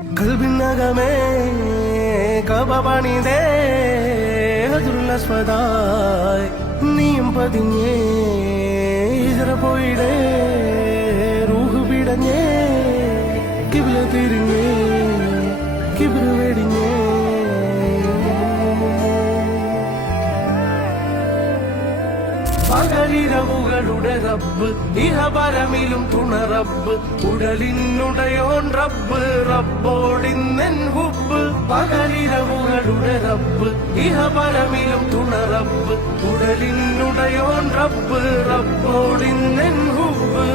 കൽബിനകമേ കബപണിതേ ഹജറുൽ നീയും പതിഞ്ഞേ ഹിജറ പോയിടേ റൂഹ് പിടഞ്ഞേ കിബ്ല തിരിഞ്ഞേ കിബ്ര വെടിഞ്ഞേ പകലിരവുകളുടെ റബ്ബ് ഇഹപരമിലും തുണ റബ്ബ് ഉടലിനുടയോൻ റബ്ബ് റബ്ബോടിന്നെൻ ഹുബ്ബ് പകലിരവുകളുടെ റബ്ബ് ഇഹപരമിലും തുണ റബ്ബ് ഉടലിനുടയോൻ റബ്ബ് റബ്ബോടിന്നെൻ ഹുബ്ബ്